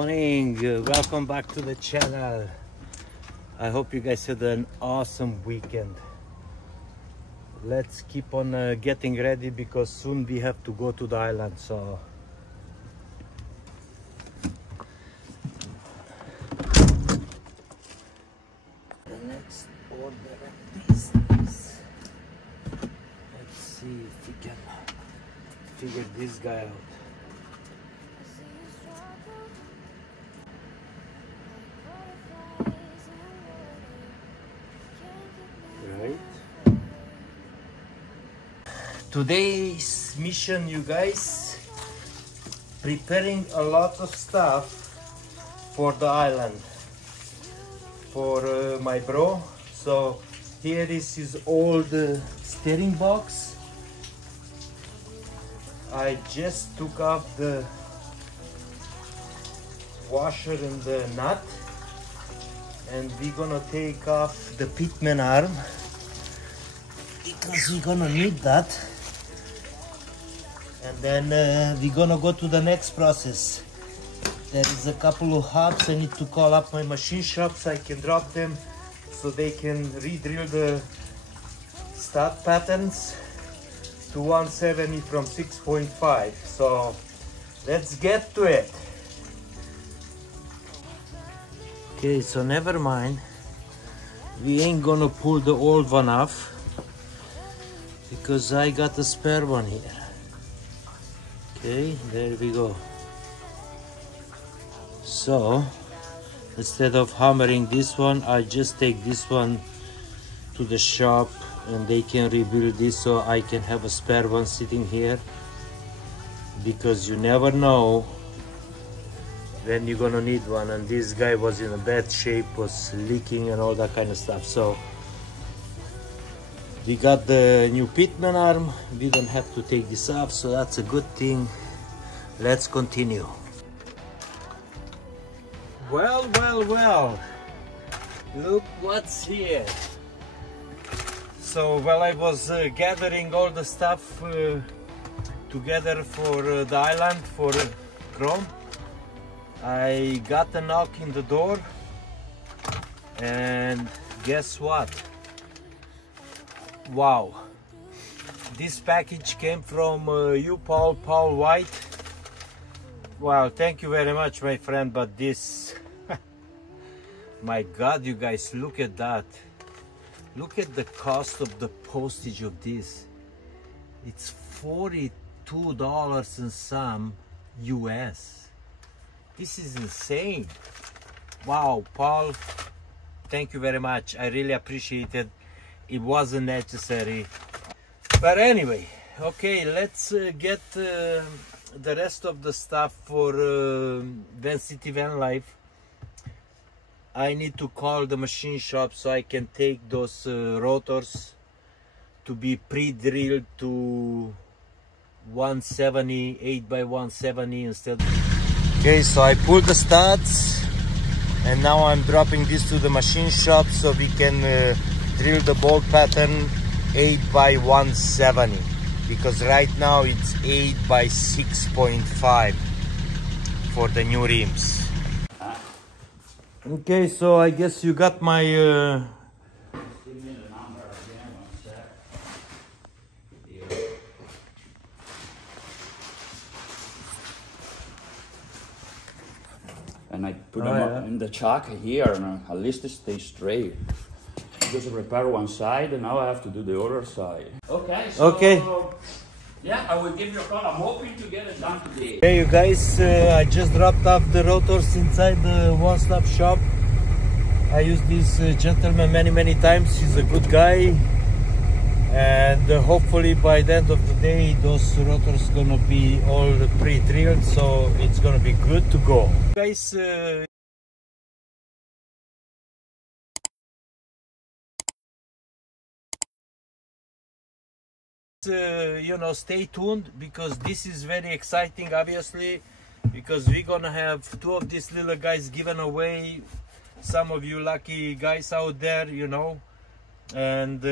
morning, welcome back to the channel. I hope you guys had an awesome weekend. Let's keep on getting ready because soon we have to go to the island. So the next order of business, let's see if we can figure this guy out. Today's mission, you guys, preparing a lot of stuff for the island for my bro. So here is his old steering box. I just took off the washer and the nut, and we're gonna take off the pitman arm because we're gonna need that. And then we're gonna go to the next process. There is a couple of hubs. I need to call up my machine shop so I can drop them so they can re-drill the stud patterns to 170 from 6.5. So let's get to it. Okay, so never mind. We ain't gonna pull the old one off because I got a spare one here. Okay, there we go. So instead of hammering this one, I just take this one to the shop and they can rebuild this so I can have a spare one sitting here, because you never know when you're gonna need one. And this guy was in a bad shape, was leaking and all that kind of stuff. So we got the new pitman arm. We don't have to take this off, so that's a good thing. Let's continue. Well, look what's here. So while I was gathering all the stuff together for the island for Chrome, I got a knock in the door, and guess what? Wow, this package came from you, Paul White. Wow, thank you very much, my friend. But this, my God, you guys, look at that. Look at the cost of the postage of this. It's $42 and some US. This is insane. Wow, Paul, thank you very much. I really appreciate it. It wasn't necessary, but anyway, okay, let's get the rest of the stuff for Van City Van Life. I need to call the machine shop so I can take those rotors to be pre-drilled to 170, 8x170 instead. Okay, so I pulled the studs and now I'm dropping this to the machine shop so we can drill the bolt pattern 8x170, because right now it's 8x6.5 for the new rims. Okay, so I guess you got my Give me the number again, 1 sec. Here. And I put them up in the chuck here, and at least it stays straight. Just repair one side, and now I have to do the other side. Okay, so yeah, I will give you a call. I'm hoping to get it done today. Hey you guys, I just dropped off the rotors inside the one-stop shop. I used this gentleman many times. He's a good guy, and hopefully by the end of the day those rotors gonna be all pre-drilled, so it's gonna be good to go. Guys, you know, stay tuned, because this is very exciting, obviously, because we're gonna have 2 of these little guys given away. Some of you lucky guys out there, you know, and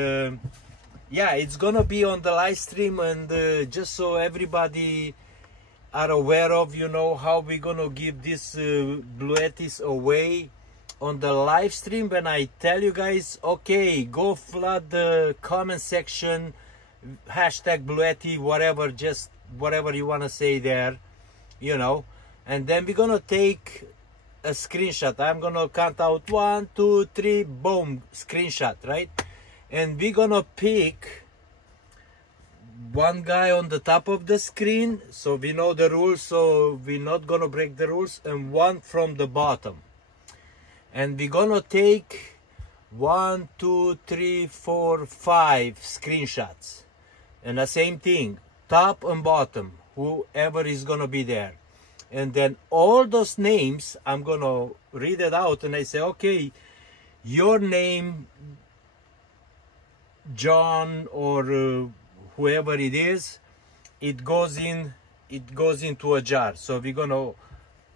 yeah, it's gonna be on the live stream, and just so everybody are aware of, you know, how we're gonna give these Bluettis away on the live stream. When I tell you guys, okay, go flood the comment section, hashtag Bluetti, whatever, just whatever you want to say there, you know, and then we're gonna take a screenshot. I'm gonna count out 1, 2, 3, boom, screenshot, right? And we're gonna pick one guy on the top of the screen, so we know the rules, so we're not gonna break the rules, and one from the bottom. And we're gonna take 1, 2, 3, 4, 5 screenshots, and the same thing, top and bottom, whoever is gonna be there. And then all those names, I'm gonna read it out, and I say, okay, your name, John, or whoever it is, it goes into a jar. So we're gonna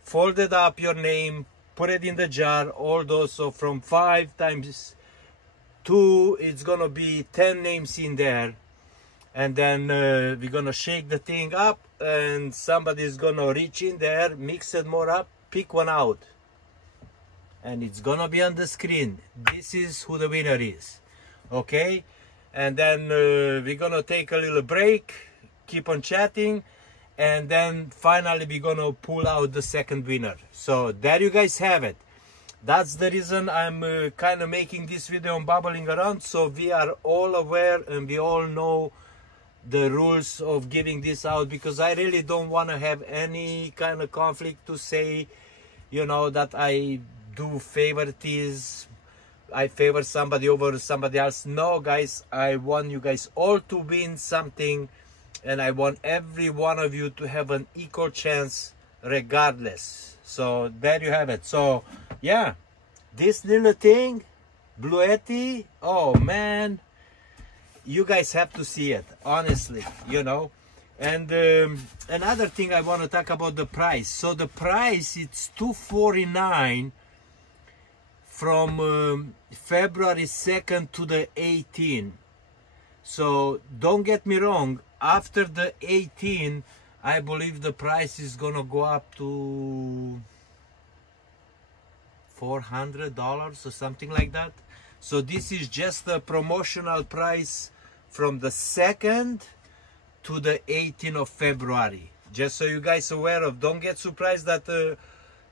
fold it up, your name, put it in the jar, all those. So from 5 times 2, it's gonna be 10 names in there. And then we're gonna shake the thing up, and somebody's gonna reach in there, mix it more up, pick one out, and it's gonna be on the screen. This is who the winner is, okay? And then we're gonna take a little break, keep on chatting, and then finally we're gonna pull out the second winner. So there you guys have it. That's the reason I'm kind of making this video and babbling around, so we are all aware and we all know the rules of giving this out, because I really don't want to have any kind of conflict to say, you know, that I do favoritism, I favor somebody over somebody else. No, guys, I want you guys all to win something, and I want every one of you to have an equal chance regardless. So there you have it. So yeah, this little thing, Bluetti, oh man, you guys have to see it, honestly, you know. And another thing I want to talk about the price. So the price, it's $249 from February 2nd to the 18th. So don't get me wrong, after the 18th, I believe the price is gonna go up to $400 or something like that. So this is just the promotional price from the 2nd to the 18th of February. Just so you guys are aware of, don't get surprised that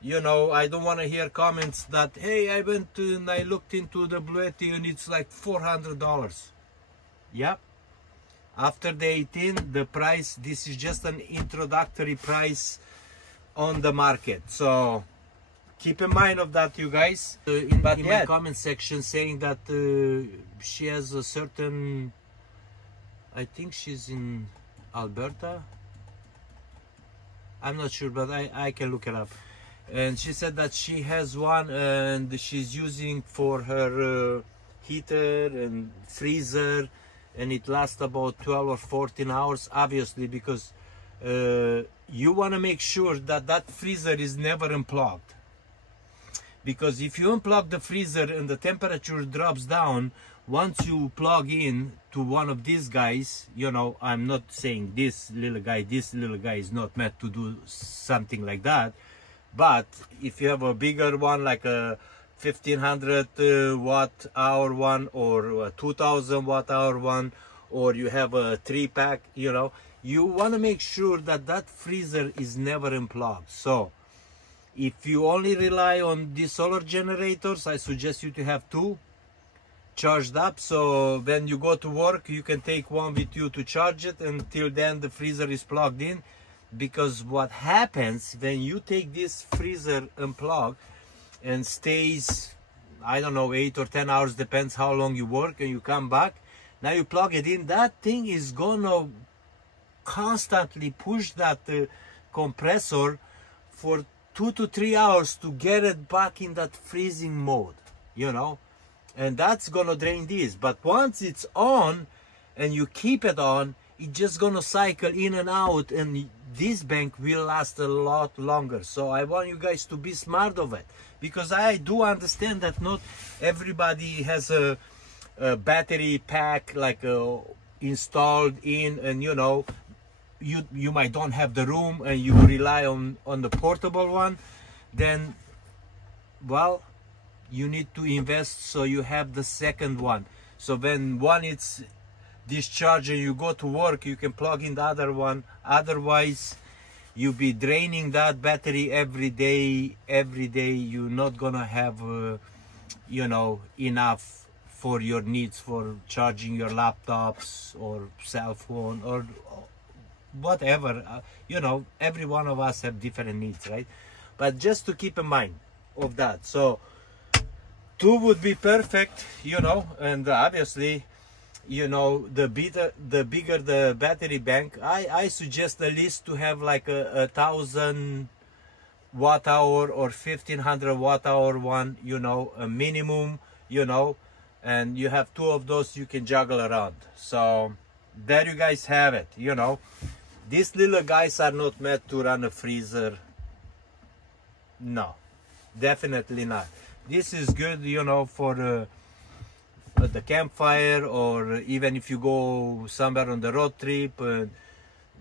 you know, I don't want to hear comments that, hey, I went and I looked into the Bluetti and it's like $400. Yep. After the 18th, the price, this is just an introductory price on the market. So keep in mind of that, you guys. In my comment section saying that she has a certain, I think she's in Alberta. I'm not sure, but I can look it up. And she said that she has one and she's using for her heater and freezer, and it lasts about 12 or 14 hours, obviously, because you want to make sure that that freezer is never unplugged. Because if you unplug the freezer and the temperature drops down, once you plug in to one of these guys, you know, I'm not saying this little guy is not meant to do something like that, but if you have a bigger one, like a 1500 watt hour one, or a 2000 watt hour one, or you have a 3-pack, you know, you want to make sure that that freezer is never unplugged. So if you only rely on the solar generators, I suggest you to have 2 charged up, so when you go to work you can take one with you to charge it, until then the freezer is plugged in. Because what happens when you take this freezer unplugged and stays, I don't know, 8 or 10 hours, depends how long you work, and you come back, now you plug it in, that thing is gonna constantly push that compressor for 2 to 3 hours to get it back in that freezing mode, you know, and that's gonna drain this. But once it's on and you keep it on, it's just gonna cycle in and out, and this bank will last a lot longer. So I want you guys to be smart of it, because I do understand that not everybody has a battery pack like installed in, and you know, you might don't have the room and you rely on the portable one, then well, you need to invest so you have the second one. So when one is discharged and you go to work, you can plug in the other one. Otherwise, you'll be draining that battery every day. You're not gonna have you know, enough for your needs for charging your laptops or cell phone or whatever. You know, every one of us have different needs, right? But just to keep in mind of that. So 2 would be perfect, you know, and obviously, you know, the bigger the battery bank. I suggest at least to have like a 1000 watt-hour or 1500 watt-hour one, you know, a minimum, you know, and you have 2 of those you can juggle around. So there you guys have it, you know. These little guys are not meant to run a freezer. No, definitely not. This is good, you know, for the campfire, or even if you go somewhere on the road trip and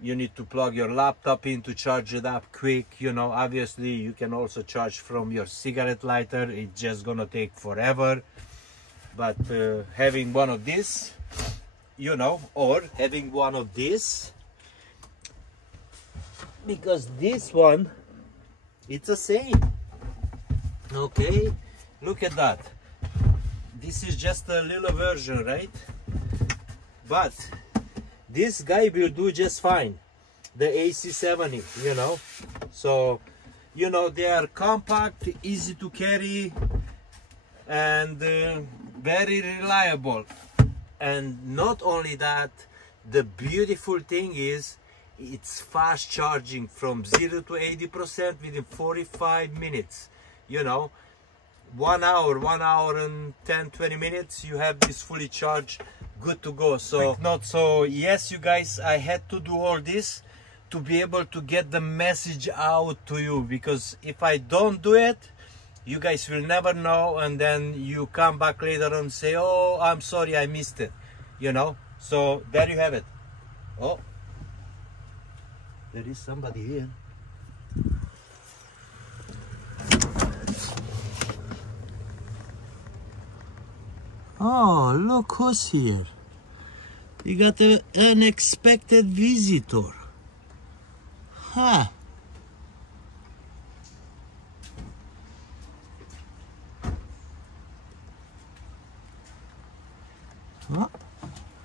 you need to plug your laptop in to charge it up quick, you know. Obviously you can also charge from your cigarette lighter. It's just gonna take forever. But having one of these, you know, or having one of these, because this one, it's the same. Okay, look at that. This is just a little version, right? But this guy will do just fine. The AC70, you know. So, you know, they are compact, easy to carry, and very reliable. And not only that, the beautiful thing is it's fast charging from 0 to 80% within 45 minutes. You know, 1 hour and 10-20 minutes, you have this fully charged, good to go. So yes, you guys, I had to do all this to be able to get the message out to you, because if I don't do it, you guys will never know, and then you come back later and say, oh, I'm sorry, I missed it, you know. So there you have it. Oh, there is somebody here. Oh, look who's here. We got an unexpected visitor. Huh. Oh,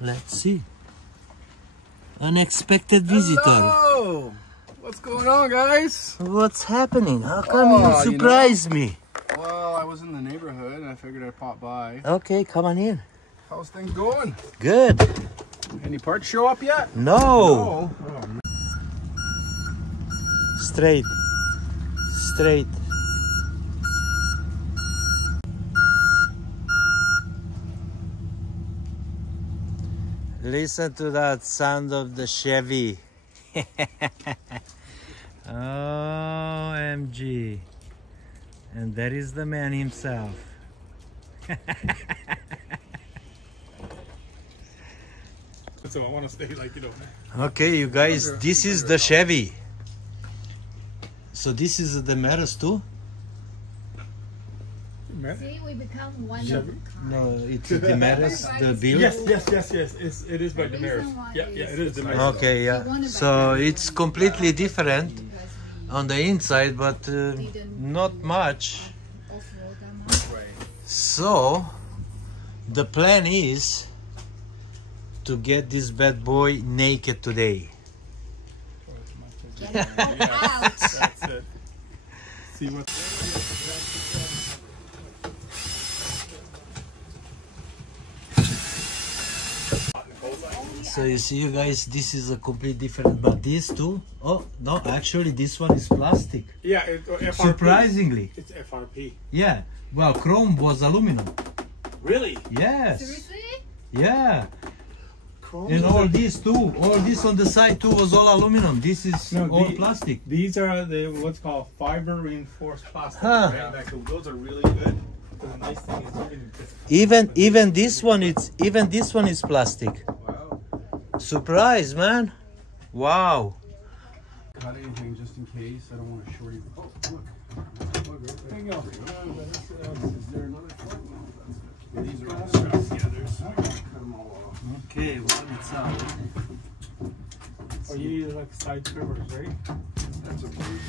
let's see. Unexpected visitor. Hello! What's going on, guys? What's happening? How come you surprised me? Well, I was in the neighborhood and I figured I'd pop by. Okay, come on in. How's things going? Good. Any parts show up yet? No. Oh. Straight. Straight. Listen to that sound of the Chevy. OMG. And there is the man himself. So I want to stay like, you know. Okay, you guys, this is the Chevy. So this is the Maris too? See, we become one Chevy? of a kind. No, it's the Demaris, the build. Yes. It is by Damaris. Yeah, it is Damaris. Okay, yeah. So it's completely different on the inside, but not much. So the plan is to get this bad boy naked today. Get it out. That's it. See what. So you see, you guys, this is a complete different, but these two, oh no, actually this one is plastic. Yeah, FRP. Surprisingly. It's FRP. Yeah, well, chrome was aluminum. Really? Yes. Seriously? Yeah. Chrome. And all these too, all this on the side too was all aluminum. This is all plastic. These are the what's called fiber reinforced plastic. Huh. Right? Like, those are really good. The nice thing is Even this one is plastic. Wow. Surprise, man. Wow. Cut anything just in case. I don't want to short you. Oh, look. There you go. Is there another plug? No, that's it. Yeah, these are all strapped together, so I gotta cut them all off. Okay, well, it's out. Oh, you need like side trimmers, right? That's a blue.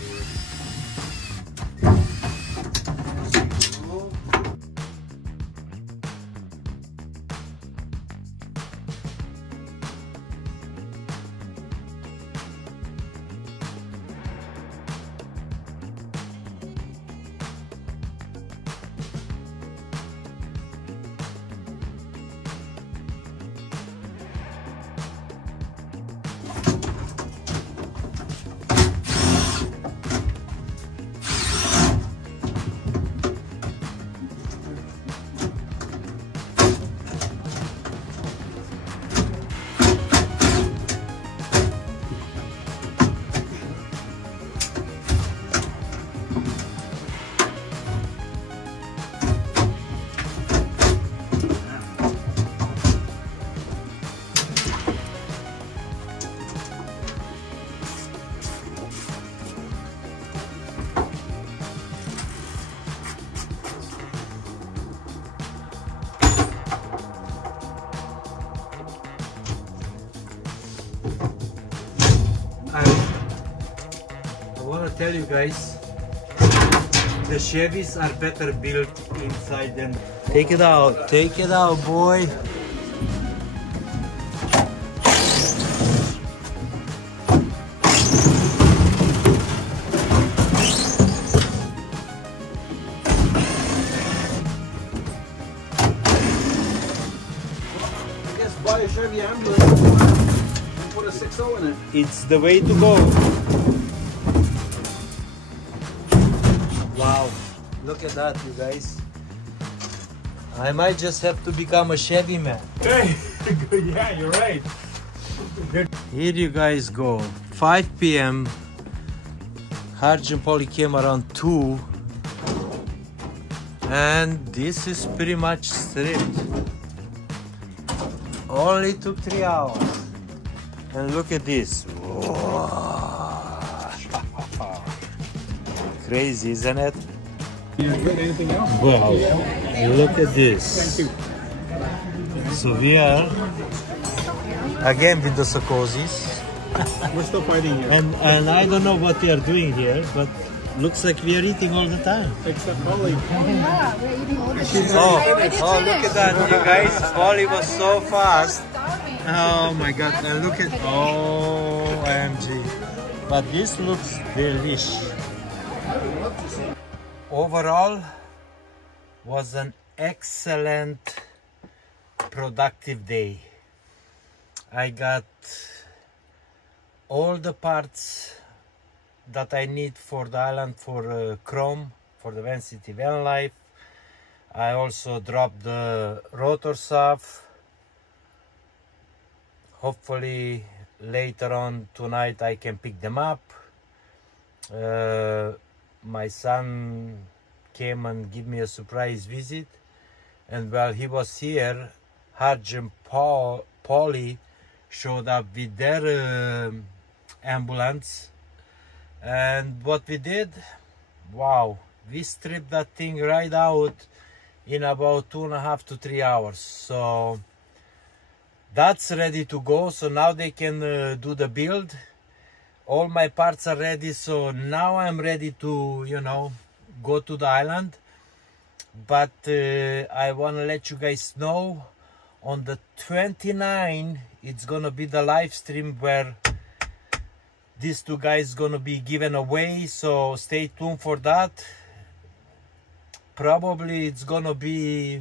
I want to tell you guys, the Chevys are better built inside than... Take it out, boy. I guess buy a Chevy Ambo and put a 6.0 in it. It's the way to go. Wow, look at that, you guys. I might just have to become a Chevy man. Hey, yeah, you're right. Here you guys go. 5 p.m. Harj and Polly came around 2. And this is pretty much stripped. Only took 3 hours. And look at this. Crazy, isn't it? You get anything else? Wow, look at this. Thank you. So we are again with the Sarkozys. We're still fighting here. And I don't know what they are doing here, but looks like we are eating all the time. Except Polly. Yeah, we're eating all the Oh, look at that, you guys. Polly was so fast. starving. Oh my god, and look at, OMG. But this looks delish. Overall, was an excellent, productive day. I got all the parts that I need for the island for chrome, for the Van City Van Life. I also dropped the rotors off. Hopefully later on tonight I can pick them up. My son came and gave me a surprise visit, and while he was here, Harj and Polly showed up with their ambulance. And what we did, wow, we stripped that thing right out in about 2.5 to 3 hours. So that's ready to go. So now they can do the build. All my parts are ready, so now I'm ready to, you know, go to the island. But I want to let you guys know, on the 29th, it's gonna be the live stream where these two guys gonna be given away, so stay tuned for that. Probably it's gonna be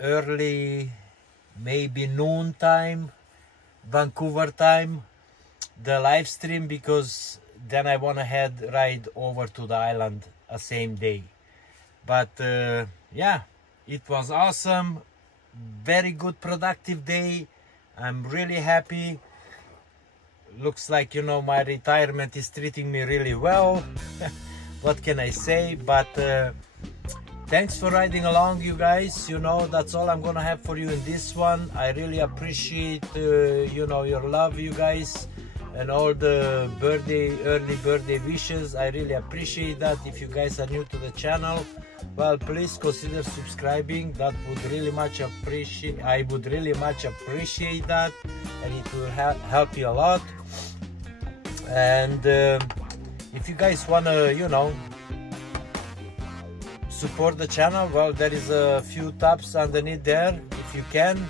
early, maybe noon time, Vancouver time, the live stream, because then I want to head right over to the island the same day. But yeah, it was awesome, very good productive day. I'm really happy. Looks like, you know, my retirement is treating me really well. What can I say? But thanks for riding along, you guys. You know, that's all I'm gonna have for you in this one. I really appreciate you know, your love, you guys, and all the early birthday wishes. I really appreciate that. If you guys are new to the channel, well, please consider subscribing. That would really much appreciate. I would really much appreciate that, and it will help you a lot. And if you guys wanna, you know, support the channel, well, there is a few tabs underneath there. If you can,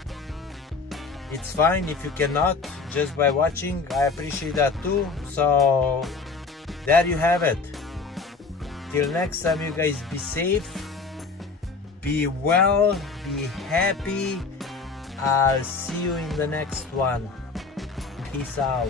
it's fine. If you cannot, just by watching, I appreciate that too. So there you have it. Till next time, you guys be safe, be well, be happy. I'll see you in the next one. Peace out.